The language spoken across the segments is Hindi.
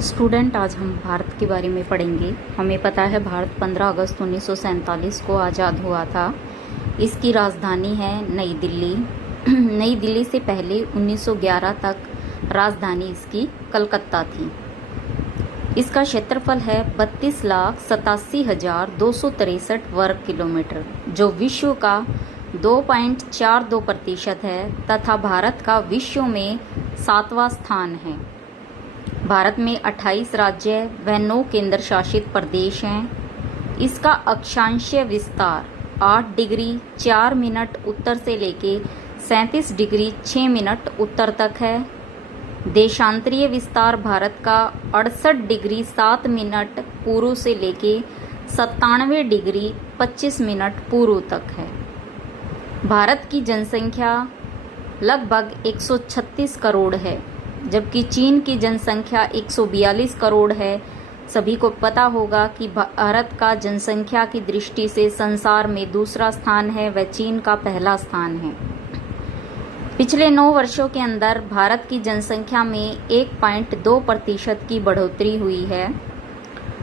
स्टूडेंट, आज हम भारत के बारे में पढ़ेंगे। हमें पता है भारत 15 अगस्त 1947 को आज़ाद हुआ था। इसकी राजधानी है नई दिल्ली। नई दिल्ली से पहले 1911 तक राजधानी इसकी कलकत्ता थी। इसका क्षेत्रफल है 32,87,263 वर्ग किलोमीटर, जो विश्व का 2.42% है तथा भारत का विश्व में 7वां स्थान है। भारत में 28 राज्य व 9 केंद्र शासित प्रदेश हैं। इसका अक्षांशीय विस्तार 8 डिग्री 4 मिनट उत्तर से लेके 37 डिग्री 6 मिनट उत्तर तक है। देशांतरीय विस्तार भारत का 68 डिग्री 7 मिनट पूर्व से लेके 97 डिग्री 25 मिनट पूर्व तक है। भारत की जनसंख्या लगभग 136 करोड़ है, जबकि चीन की जनसंख्या 142 करोड़ है। सभी को पता होगा कि भारत का जनसंख्या की दृष्टि से संसार में दूसरा स्थान है व चीन का पहला स्थान है। पिछले 9 वर्षों के अंदर भारत की जनसंख्या में 1.2% की बढ़ोतरी हुई है।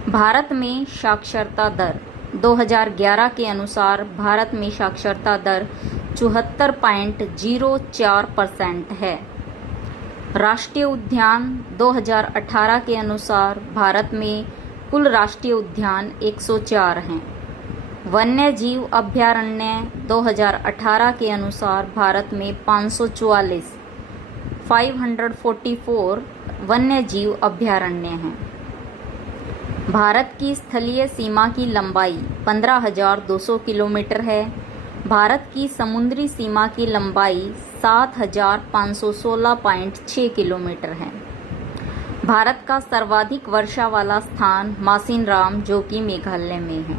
भारत में साक्षरता दर 2011 के अनुसार भारत में साक्षरता दर 74.04% है। राष्ट्रीय उद्यान 2018 के अनुसार भारत में कुल राष्ट्रीय उद्यान 104 हैं। वन्य जीव अभयारण्य 2018 के अनुसार भारत में 544 वन्य जीव अभयारण्य हैं। भारत की स्थलीय सीमा की लंबाई 15,200 किलोमीटर है। भारत की समुद्री सीमा की लंबाई 7,516.6 किलोमीटर है। भारत का सर्वाधिक वर्षा वाला स्थान मासिनराम, जो कि मेघालय में है।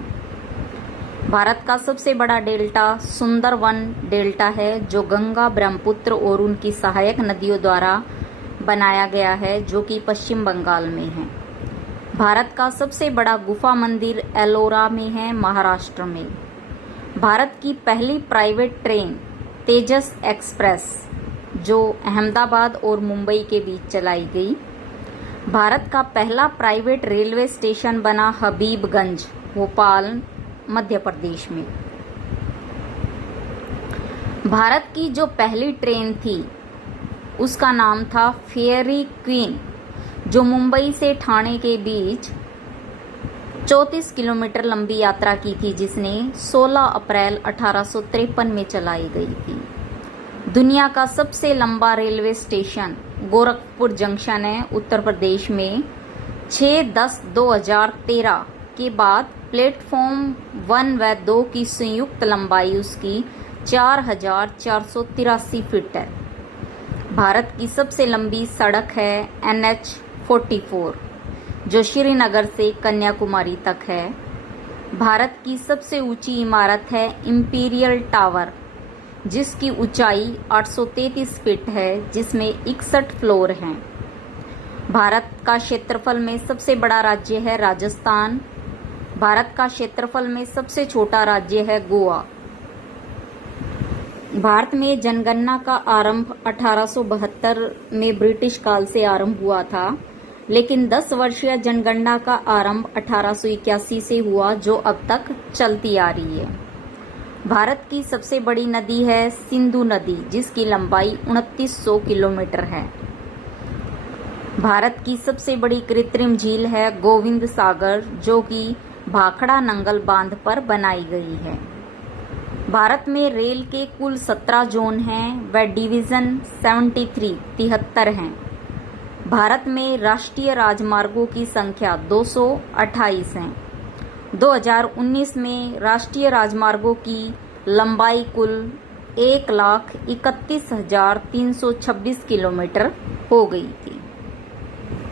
भारत का सबसे बड़ा डेल्टा सुंदरवन डेल्टा है, जो गंगा, ब्रह्मपुत्र और उनकी सहायक नदियों द्वारा बनाया गया है, जो कि पश्चिम बंगाल में है। भारत का सबसे बड़ा गुफा मंदिर एलोरा में है, महाराष्ट्र में। भारत की पहली प्राइवेट ट्रेन तेजस एक्सप्रेस, जो अहमदाबाद और मुंबई के बीच चलाई गई। भारत का पहला प्राइवेट रेलवे स्टेशन बना हबीबगंज, भोपाल, मध्य प्रदेश में। भारत की जो पहली ट्रेन थी उसका नाम था फेयरी क्वीन, जो मुंबई से ठाणे के बीच 34 किलोमीटर लंबी यात्रा की थी, जिसने 16 अप्रैल 1853 में चलाई गई थी। दुनिया का सबसे लंबा रेलवे स्टेशन गोरखपुर जंक्शन है, उत्तर प्रदेश में। 6/10/2013 के बाद प्लेटफॉर्म 1 व 2 की संयुक्त लंबाई उसकी 4,483 फीट है। भारत की सबसे लंबी सड़क है NH-44, जो श्रीनगर से कन्याकुमारी तक है। भारत की सबसे ऊंची इमारत है इंपीरियल टावर, जिसकी ऊंचाई 833 फीट है, जिसमें 61 फ्लोर हैं। भारत का क्षेत्रफल में सबसे बड़ा राज्य है राजस्थान। भारत का क्षेत्रफल में सबसे छोटा राज्य है गोवा। भारत में जनगणना का आरंभ 1872 में ब्रिटिश काल से आरंभ हुआ था, लेकिन 10 वर्षीय जनगणना का आरंभ 1881 से हुआ, जो अब तक चलती आ रही है। भारत की सबसे बड़ी नदी है सिंधु नदी, जिसकी लंबाई 2900 किलोमीटर है। भारत की सबसे बड़ी कृत्रिम झील है गोविंद सागर, जो कि भाखड़ा नंगल बांध पर बनाई गई है। भारत में रेल के कुल 17 जोन हैं व डिवीजन 73 हैं। भारत में राष्ट्रीय राजमार्गों की संख्या 228 है। 2019 में राष्ट्रीय राजमार्गों की लंबाई कुल 1,31,326 किलोमीटर हो गई थी।